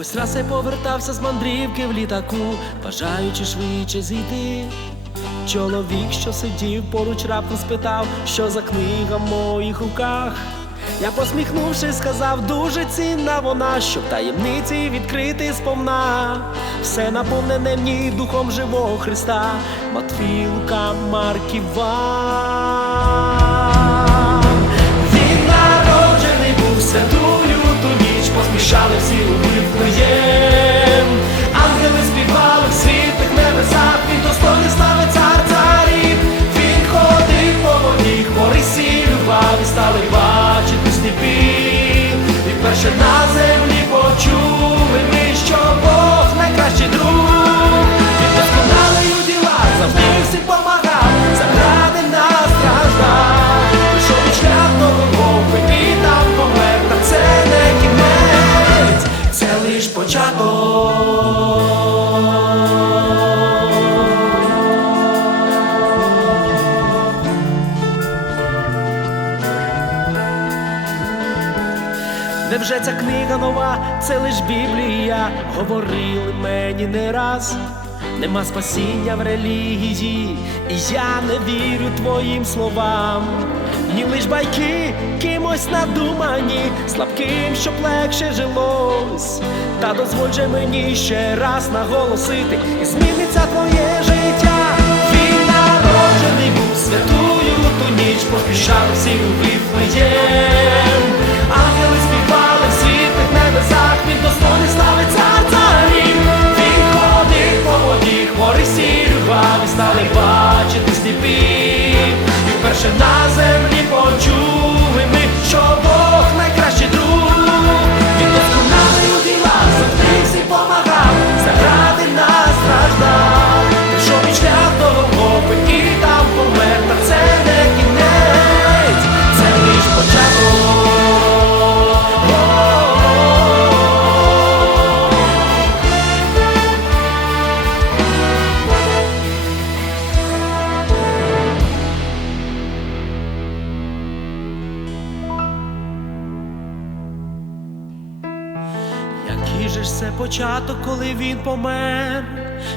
все повертався з мандрівки в літаку, бажаючи швидше зійти. Чоловік, що сидів поруч, раптом спитав, що за книга в моїх руках. Я посміхнувшись, сказав, дуже цінна вона, щоб таємниці відкрити сповна. Все наповнене в ній духом живого Христа, Матвій, Лука, Марк, Невже ця книга нова, це лиш Біблія, говорили мені не раз. Нема спасіння в релігії, і я не вірю твоїм словам. Ні лиш байки кимось надумані, слабким, щоб легше жилось. Та дозволь же мені ще раз наголосити, і зміниться твоє життя. Він народжений був святую ту ніч, поспішав всі у Вифлеєм. Воді, хворий сілював стали бачити сліпі. І вперше на землі почули ми, що Бог найкращий друг. Же це початок, коли він помер,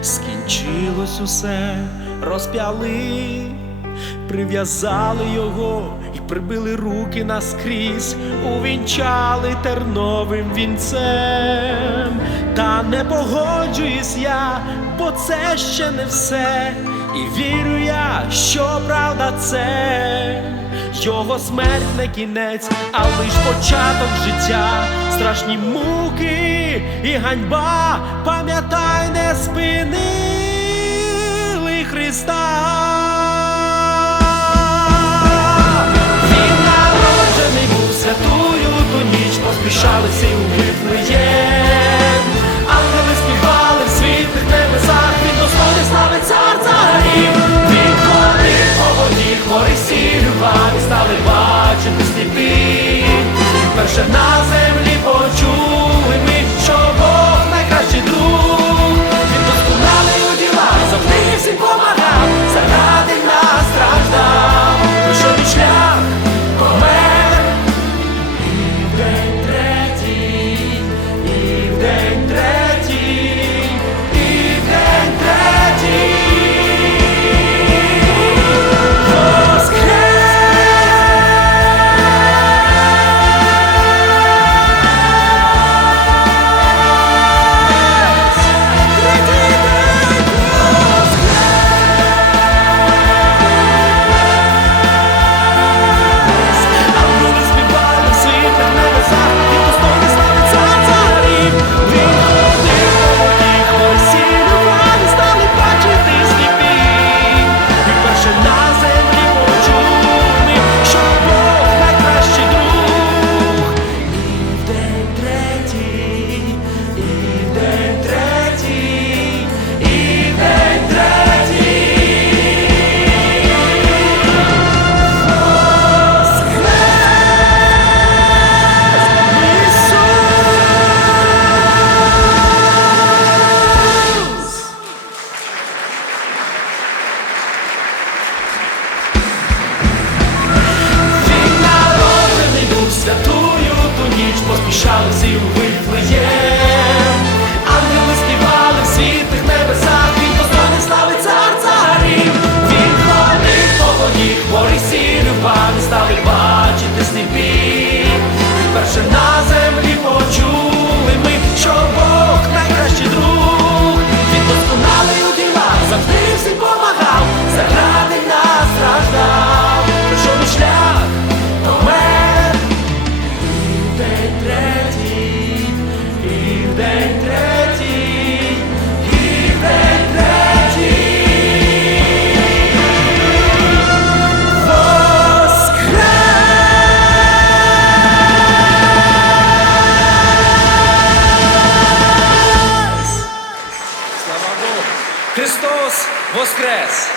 скінчилось усе, розп'яли, прив'язали його і прибили руки наскрізь, увінчали терновим вінцем. Та не погоджуюсь я, бо це ще не все. І вірю я, що правда це. Його смерть не кінець, а лиш початок життя, страшні муки і ганьба, пам'ятай, не спинили Христа. Він народжений був святую ту ніч, поспішали всі І Вперше народжений Христос Воскрес!